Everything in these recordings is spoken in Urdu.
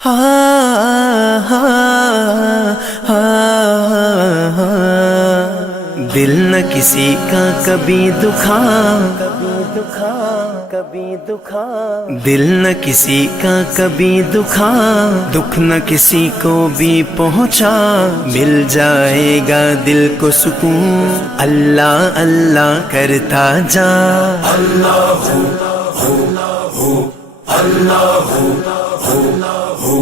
دل نہ کسی کا کبھی دکھا، دل نہ کسی کا کبھی دکھا، دکھ نہ کسی کو بھی پہنچا، مل جائے گا دل کو سکون، اللہ اللہ کرتا جا۔ اللہ ہو اللہ ہو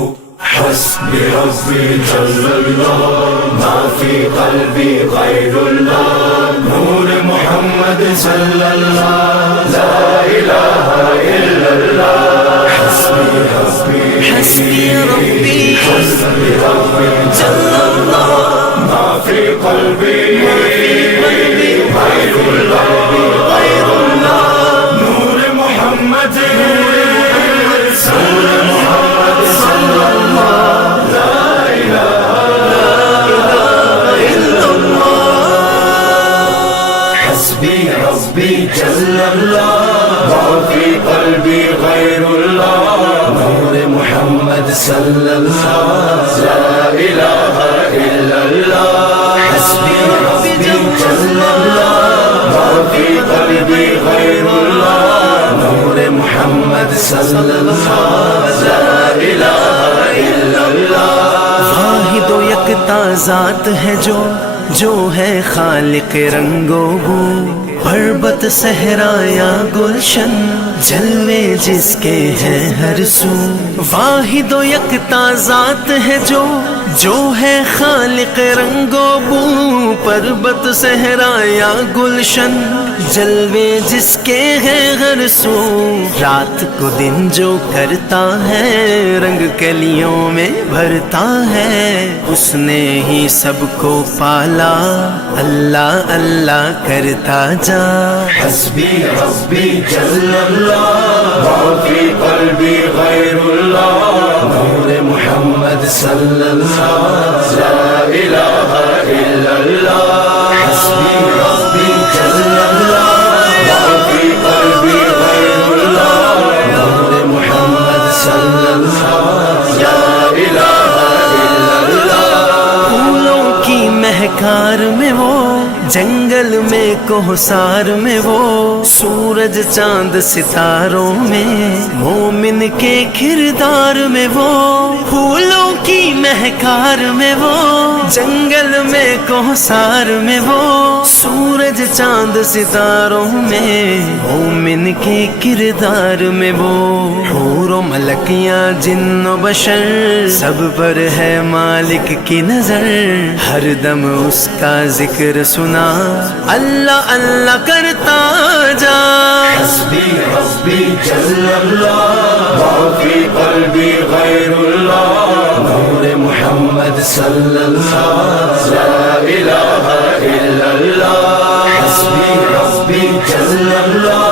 حسبی ربی جل اللہ، ما فی قلبی غیر اللہ، نور محمد صلی اللہ، لا الہ الا اللہ، حسبی ربی جل اللہ، ما فی قلبی غیر اللہ، نور محمد صلی اللہ، جل اللہ، ما فی قلبی غیر اللہ، نور محمد صلی اللہ، لا الہ الا اللہ، حسبی ربی جل اللہ، ما فی قلبی غیر اللہ، نور محمد صلی اللہ، لا الہ الا اللہ۔ واحد و یکتا ذات ہے جو ہے خالق رنگ و بو، پربت صحرا یا گلشن، جلوے جس کے ہیں ہر سو۔ واحد و یکتا ذات ہے جو ہے خالق رنگ و بو، پربت صحرا یا گلشن، جلوے جس کے ہیں ہر سو۔ رات کو دن جو کرتا ہے، رنگ کلیوں میں بھرتا ہے، اس نے ہی سب کو پالا، اللہ اللہ کرتا جا۔ حسبی ربی جل اللہ، ما فی قلبی غیر اللہ، نور محمد صلی اللہ، لا الہ الا اللہ، حسبی ربی جل اللہ، ما فی قلبی غیر اللہ، نور محمد صلی اللہ، لا الہ الا اللہ۔ پھولوں کی مہکار میں وہ، جنگل میں کوہسار میں وہ، سورج چاند ستاروں میں، مومن کے کردار میں وہ۔ پھولوں کی مہکار میں وہ، جنگل میں کوہسار میں وہ، سورج چاند ستاروں میں، مومن کے کردار میں وہ۔ حور و ملکیاں جن و بشر، سب پر ہے مالک کی نظر، ہر دم اس کا ذکر سنا، اللہ اللہ کرتا جا۔ حسبی ربی جل اللہ، ما فی قلبی غیر اللہ، نور محمد صلی اللہ، لا الہ الا اللہ، حسبی ربی جل اللہ،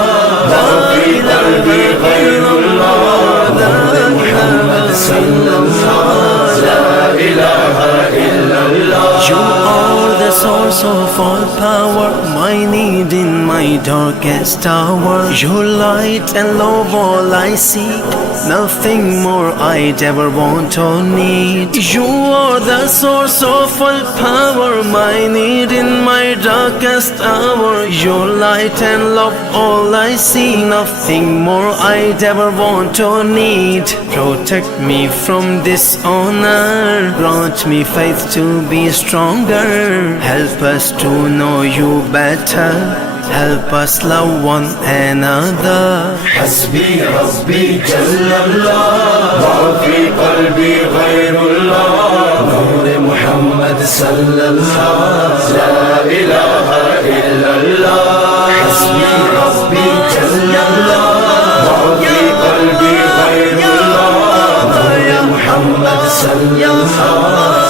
ما فی قلبی غیر اللہ، نور محمد صلی اللہ، لا الہ الا اللہ۔ You are the source of all power, my need in my darkest hour. Your light and love all I seek, nothing more I'd ever want or need. You are the source of all power, my need in my darkest hour. Your light and love all I see, nothing more I'd ever want or need. Protect me from dishonor, grant me faith to be stronger, help us to know you better, help us love one another. حسبی ربی جل اللہ، ما فی قلبی غیر اللہ، نور محمد صلی اللہ، لا الہ الا اللہ، حسبی ربی جل اللہ، ما فی قلبی غیر اللہ، نور محمد صلی اللہ،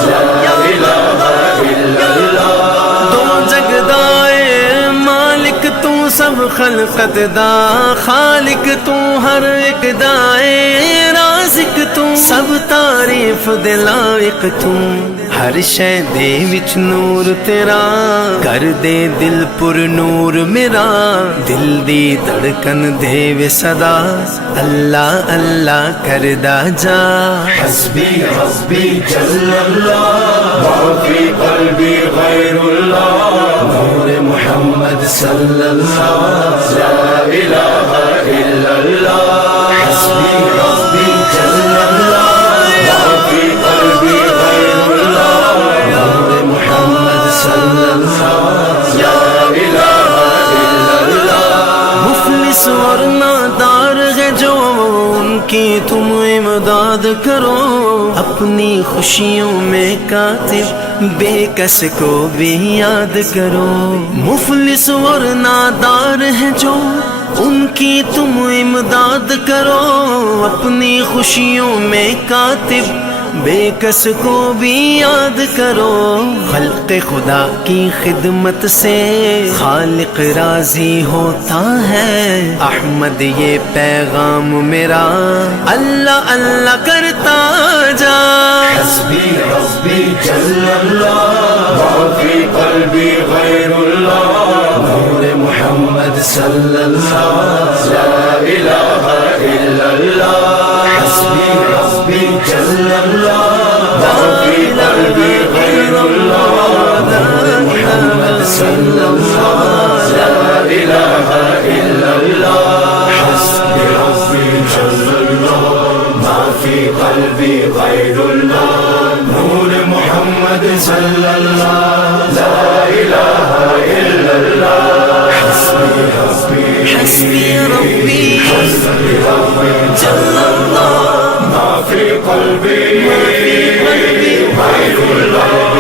لا الہ الا اللہ۔ دو جگدائے مالک تو سب خلقت دا خالق تو ہر ایک دائے رازق تو سب تعریف دے لائق تو ہر شے دے وچ نور تیرا کر دے دل پر نور میرا دل دی دھڑکن دے وے صدا اللہ اللہ کردا جا حسبی ربی جل اللہ ما فی قلبی غیر اللہ نور محمد صلی اللہ لا الہ الا اللہ حسبی ربی جل اللہ ما فی قلبی غیر اللہ نور محمد صلی اللہ لا الہ الا اللہ مفلس اور نادار ہے جو ان کی تم امداد کرو اپنی خوشیوں میں کاتب بے کس کو بھی یاد کرو مفلس اور نادار ہے جو ان کی تم امداد کرو اپنی خوشیوں میں کاتب بے کس کو بھی یاد کرو خلق خدا کی خدمت سے خالق راضی ہوتا ہے احمد یہ پیغام میرا اللہ اللہ کرتا جا حسبی ربی جل اللہ ما فی قلبی غیر اللہ نور محمد صلی اللہ لا الہ الا اللہ حسبی ربی جل اللہ ما فی قلبی غیر اللہ نور محمد صلی اللہ لا الہ الا اللہ حسبی ربی جل اللہ ما فی قلبی غیر اللہ نور محمد صلی اللہ لا الہ الا اللہ حسبی ربی حسبی ربی جل اللہ ما فی قلبی غیر اللہ